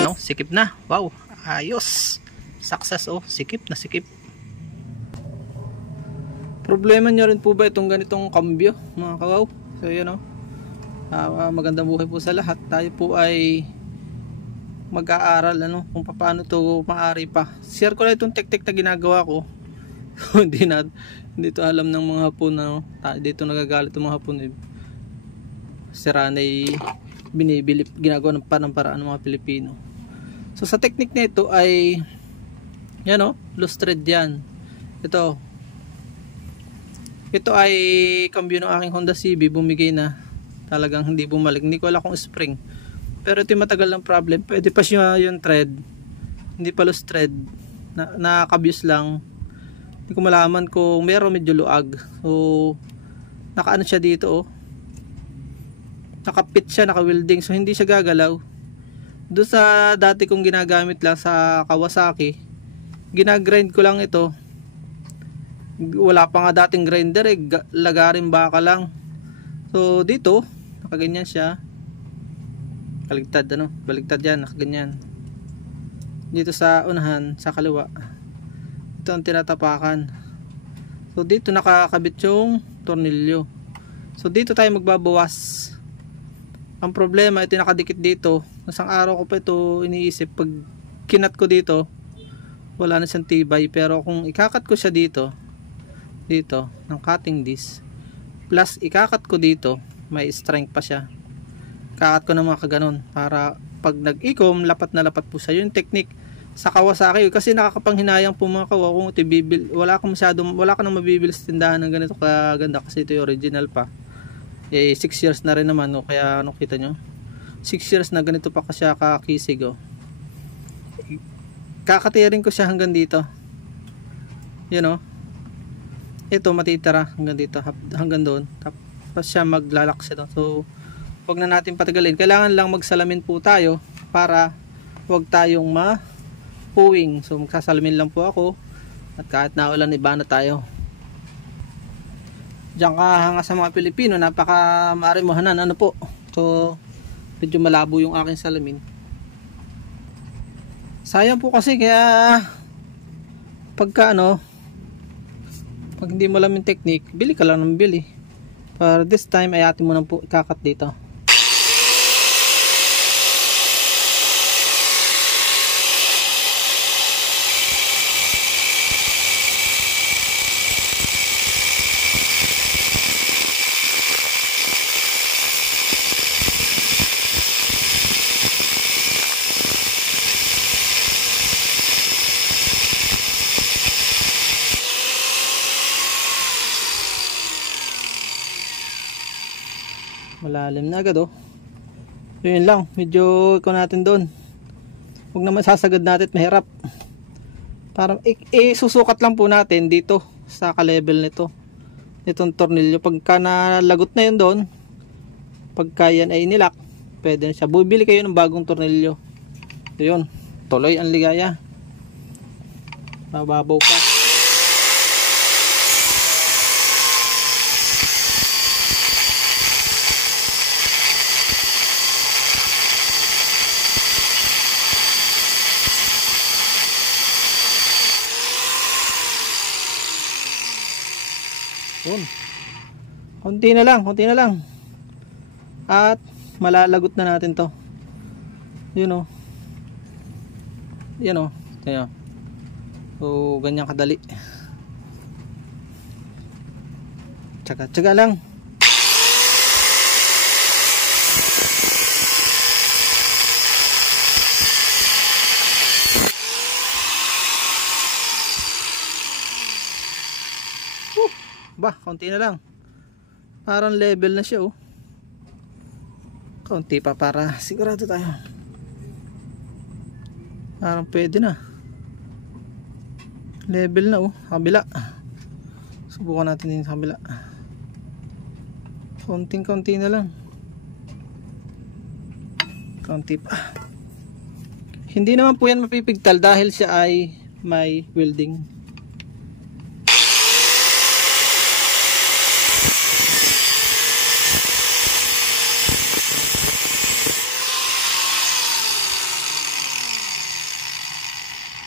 Yan oh, sikip na. Wow, ayos. Success oh, sikip na sikip. Problema nyo rin po ba itong ganitong kambyo mga kawaw? So yan oh. Magandang buhay po sa lahat. Tayo po ay mag-aaral ano kung paano to maaari pa. Share ko lang itong teknik na ginagawa ko. Hindi to alam ng mga hapon na dito nagagalit ng mga hapon. Siranay binibili, ginagawa ng paraan ng mga Pilipino. So sa technique na ito ay yan o, loose thread yan. Ito ay cambio ng aking Honda CB, bumigay na, talagang hindi bumalik. Hindi ko alam kung spring, pero ito yung matagal ng problem. Pwede pa siya yung thread, hindi pa loose thread, nakakabyos lang. Hindi ko malaman kung meron medyo luag. So nakaano siya dito oh, nakapit siya, naka-welding, so hindi siya gagalaw. Doon sa dati kong ginagamit lang sa Kawasaki, ginagrind ko lang ito. Wala pa nga dating grinder lagarin baka lang. So dito nakaganyan siya, baligtad ano, baligtad yan, nakaganyan. Dito sa unahan, sa kaliwa, ito ang tinatapakan. So dito nakakabit yung tornilyo. So dito tayo magbabawas. Ang problema, ito nakadikit dito. Isang araw ko pa ito iniisip. Pag kinat ko dito, wala na siyang tibay. Pero kung ikakat ko siya dito ng cutting disc, plus ikakat ko dito, may strength pa siya. Kakat ko ng mga kaganon para pag nag-ikom, lapat na lapat po siya. Yung technique sa Kawasaki, kasi nakakapanghinayang po mga kawa kung wala ka nang mabibili sa tindahan ng ganito kaganda, kasi ito yung original pa. 6 years na rin naman no? Kaya ano, kita nyo 6 years na ganito pa kasi kakisig oh. Kakatirin ko siya hanggang dito, yun oh. Ito matitira hanggang dito, hanggang doon, tapos siya maglalak siya doon. So huwag na natin patagalin, kailangan lang magsalamin po tayo para huwag tayong ma-puwing. So magsasalamin lang po ako, at kahit naulan iba na tayo. Diyan ka hanga sa mga Pilipino, napaka maarimuhanan ano po. So medyo malabo yung aking salamin. Sayang po kasi, kaya pagka ano, pag hindi mo alam yung technique, bili ka lang ng bili. Para this time ay atin mo nang po ikakat dito. Malalim na agad oh. Yun lang, medyo ikaw natin doon. Huwag naman sasagad natin, mahirap. Para susukat lang po natin dito sa ka-level nito, itong tornilyo. Pagka nalagot na yun doon, pagka yan ay nilak, pwede na siya. Bubili kayo ng bagong tornilyo. Yun, tuloy ang ligaya. Mababaw pa. Yun. Konti na lang. At malalagot na natin to. Yun oh. Yan oh. Yan. So ganyan kadali. Tsaga lang. Bah, konti na lang. Parang level na siya oh. Konti pa para sigurado tayo. Parang pwede na. Level na oh. Kabila. Subukan natin din sa kabila. Konting-konti na lang. Konti pa. Hindi naman po yan mapipigtal dahil siya ay may welding.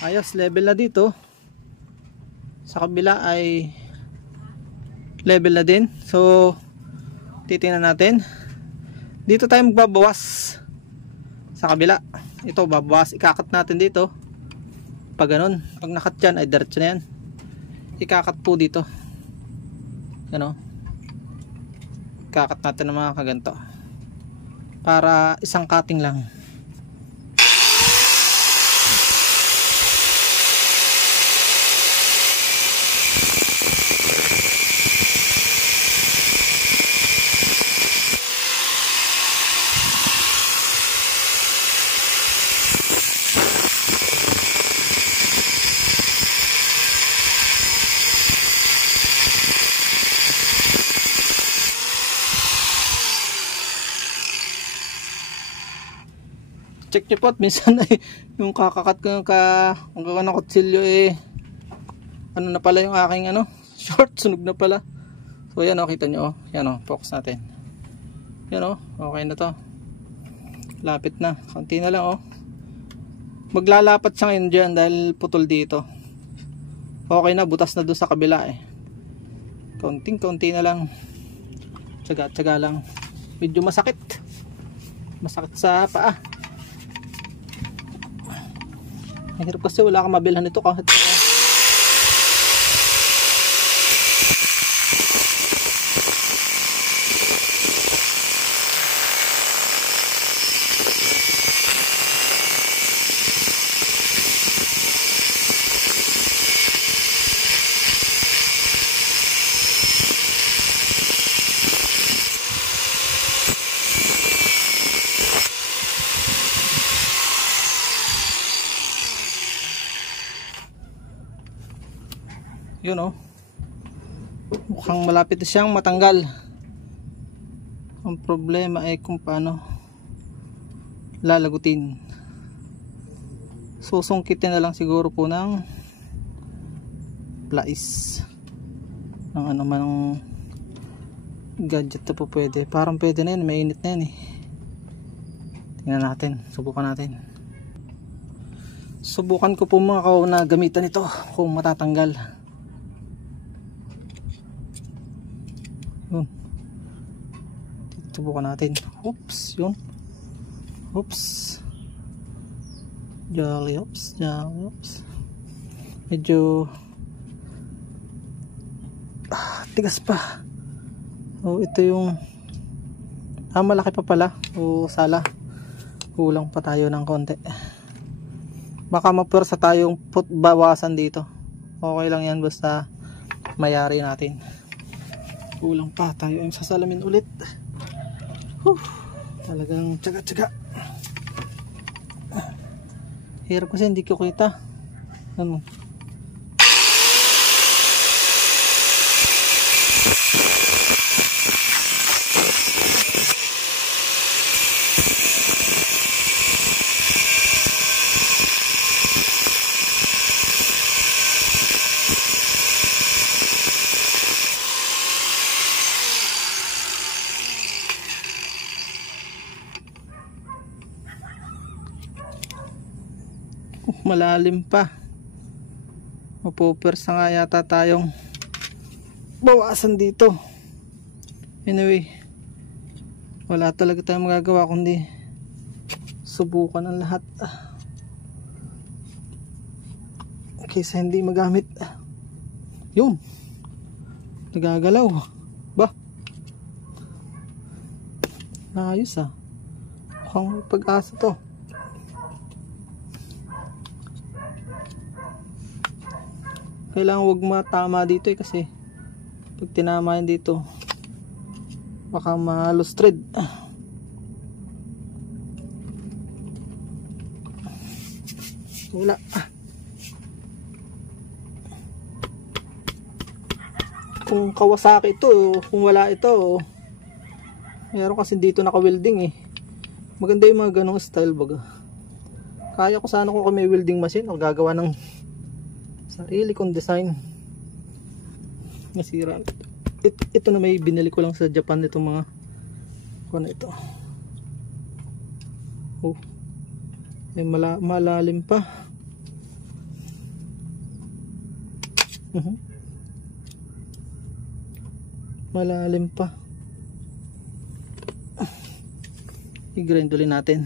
Ayos, level na dito. Sa kabila ay level na din. So titingnan natin. Dito tayo magbabawas sa kabila. Ito babawas, ikakat natin dito. Pag ganun, pag nakat dyan ay diretso na yan. Ikakat po dito. Yan o. Ikakat natin ng mga kaganto. Para isang cutting lang. Check nyo po at minsan ay yung kakakat ko ng kutsilyo eh ano na pala yung aking short, sunog na pala. So yan o, kita nyo o, yan o, focus natin. Yan o, okay na to. Lapit na, konti na lang o. Maglalapat siya ngayon dyan dahil putol dito. Okay na, butas na doon sa kabila eh. Konting-konti na lang. Tsaga-tsaga lang. Medyo masakit. Masakit sa paa. Mahirap kasi wala kang mabilhan nito kahit yun o, mukhang malapit na siyang matanggal. Ang problema ay kung paano lalagutin. Susungkitin na lang siguro po ng plais ng ano man ng gadget na po pwede. Parang pwede na yun, mainit na yun eh. Tingnan natin, subukan natin. Subukan ko po mga kauna gamitan ito kung matatanggal. Yun. Subukan natin. Oops, yun. Oops. Jolly oops, jolly oops. Medyo tigas pa. So ito yung malaki pa pala. O sala. Kulang pa tayo ng konti. Baka mapwersa tayong bawasan dito. Okay lang yan basta mayari natin. Kulang pa tayo ang sasalamin ulit. Talagang tsaga-tsaga. Hirap kasi hindi ko kita. Ano? Malalim pa. Mapupwersa nga yata tayong bawasan dito. Anyway, wala talaga tayong magagawa kundi subukan ang lahat kaysa hindi magamit. Yun, nagagalaw ba? Ayos ah, mukhang pag-asa to. Kailangan wag matama dito eh, kasi pag tinama yan dito baka malustred. Wala. Kung Kawasaki ito, kung wala ito, meron kasi dito naka-welding eh. Maganda yung mga ganong style baga. Kaya ko sana kung may welding machine o gagawa ng sarili kong design. Nasira. Ito na may binili ko lang sa Japan itong mga ano ito. Oh. May malalim pa. Malalim pa. I-grind ulit natin.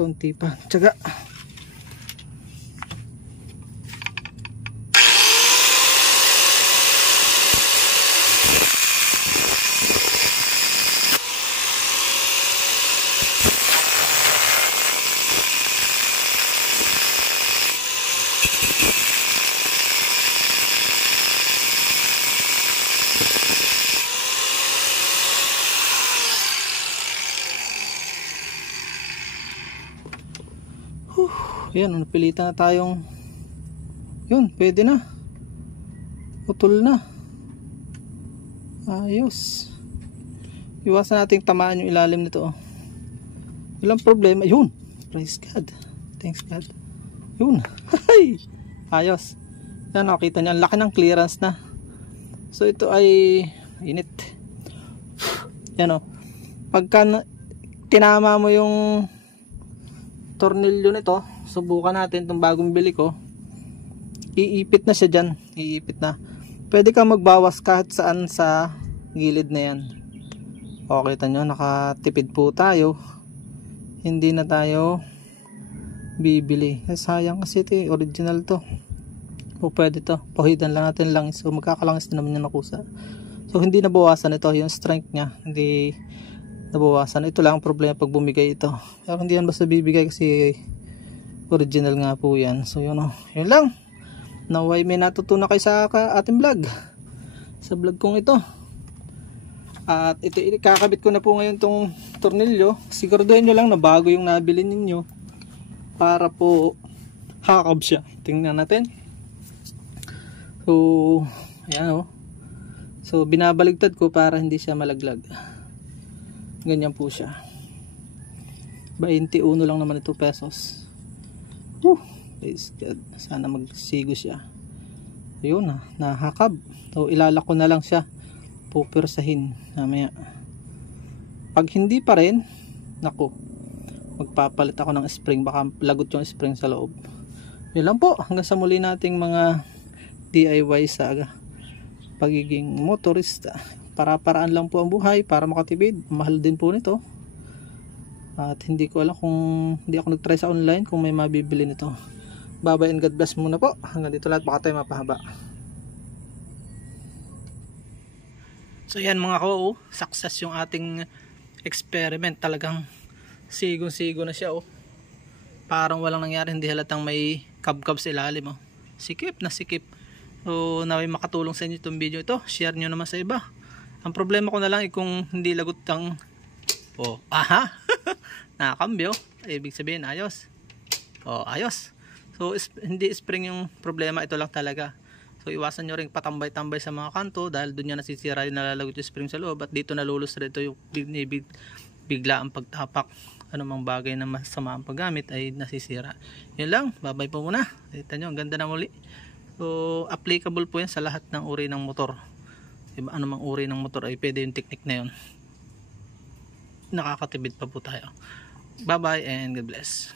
Konti pa. Tsaga. Yan, napilitan na tayong yun, pwede na, putol na, ayos. Iwasan nating tamaan yung ilalim nito. Walang problema. Yun, praise God, thanks God. Yun. Ayos. Yan, nakita nyo, ang laki ng clearance na. So ito ay init. Yan o, pagka tinama mo yung tornilyo nito, subukan natin itong bagong bili ko, iipit na siya dyan, iipit na. Pwede kang magbawas kahit saan sa gilid na yan. O, kita nyo, nakatipid po tayo, hindi na tayo bibili. Sayang kasi ito, original to. O pwede to, pahidan lang natin lang, so magkakalangis na naman yung nakusa. So hindi nabawasan ito, yung strength nya hindi nabawasan. Ito lang ang problema pag bumigay ito, pero hindi yan basta bibigay kasi original nga po yan. So yun o, yun lang. Naway may natutunan kayo sa ating vlog, sa vlog kong ito. At ito, kakabit ko na po ngayon tong tornilyo. Siguraduhin nyo lang na bago yung nabili ninyo para po hakab siya. Tingnan natin. So ayan o, so binabaligtad ko para hindi siya malaglag. Ganyan po siya. 21 lang naman ito pesos. Praise God. Sana magsigo siya. Ayun na, nahakab. So ilalak ko na lang siya, pupirsahin namaya. Pag hindi pa rin, naku, magpapalit ako ng spring, baka lagot yung spring sa loob. Yun lang po, hanggang sa muli nating mga DIY sa pagiging motorista. Para-paraan lang po ang buhay para makatipid. Mahal din po nito. At hindi ko alam kung hindi ako nagtry sa online kung may mabibili nito. Bye bye and God bless muna po. Hanggang dito lahat, baka tayo mapahaba. So yan mga ko, success yung ating experiment. Talagang sigo-sigo na siya oh. Parang walang nangyari, hindi halatang may kabkab sa ilalim oh. Sikip na sikip. So naway makatulong sa inyo itong video ito. Share nyo naman sa iba. Ang problema ko na lang kung hindi lagot ang aha. Nakakambyo. Ibig sabihin ayos. Ayos. So hindi spring yung problema, ito lang talaga. So iwasan nyo rin patambay-tambay sa mga kanto dahil doon yan nasisira yung nalalagot yung spring sa loob at dito nalulus rito yung bigla ang pagtapak. Anumang bagay na masama ang paggamit ay nasisira. Yun lang. Bye-bye po muna. Kita nyo, ang ganda na muli. So applicable po yan sa lahat ng uri ng motor. Diba, anumang uri ng motor ay pwede yung technique na yun. Nakakatibid pa po tayo. Bye bye and God bless.